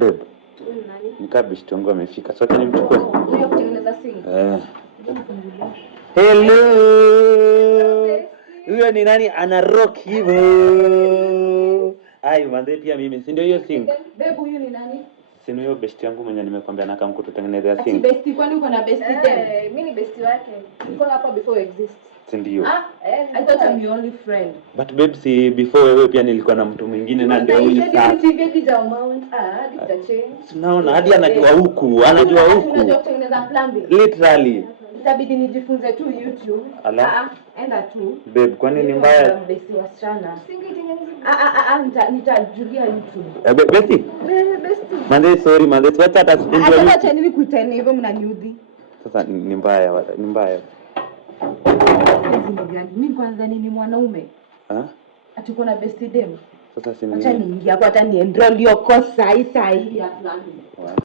Babe. Nani? Nikabishi tongo amefika. Sote nimchukue. Huyo kutengeneza simu. Hello. Huyo ni nani ana rock hivyo? Ai, manze pia mimi si ndio hiyo sing. Babe, huyo ni nani? Si ndio best yangu mwenye nimekwambia na kama kututengenezea sing. Ati besti kwani uko na besti dem? Mimi ni besti wake. Niko hapa before exist. Si ndio? I thought I'm your only friend. But babe, si before wewe pia nilikuwa na mtu mwingine na ndio huyu sasa. Tunaona hadi anajua huku, anajua huku. Unajua kutengeneza plumbing. Literally. Itabidi nijifunze tu YouTube. Enda tu. Babe, kwani ni mbaya? Besti wasichana. Nitajulia YouTube. Besti? Besti. Manze sorry, manze wacha hata sikunjua. Hata acha nini kuitani hivyo mnaniudhi. Sasa ni mbaya, ni mbaya. Mimi kwanza ni mwanaume. Ati uko na besti dem. Sasa si acha niingia hapo hata ni enroll hiyo course sahi ya fulani.